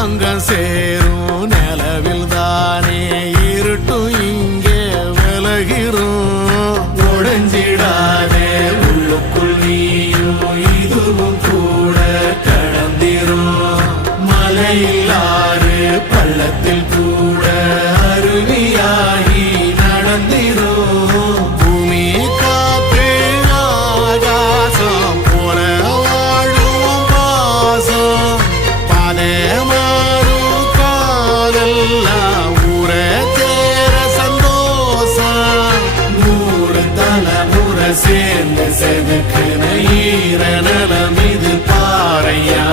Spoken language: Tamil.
தங்கம் சேரும் நிலவில் தானே இருட்டும் இங்கே விலகிறோம். உடைஞ்சிடாதே உள்ளுக்குள் நீயும் இதுவும் கூட கடந்திரும். மலையில்லாறு பள்ளத்தில் கூட அருவியாகி நடந்திரும். பூமி காற்று ஆகாசம் போல வாழும் பாசம் பாதை மாறும் காதெல்லாம் ஊர சேர சந்தோஷம். 100 தலைமுறை சேர்ந்து செதுக்குன ஈர நலம் இது பாறையா.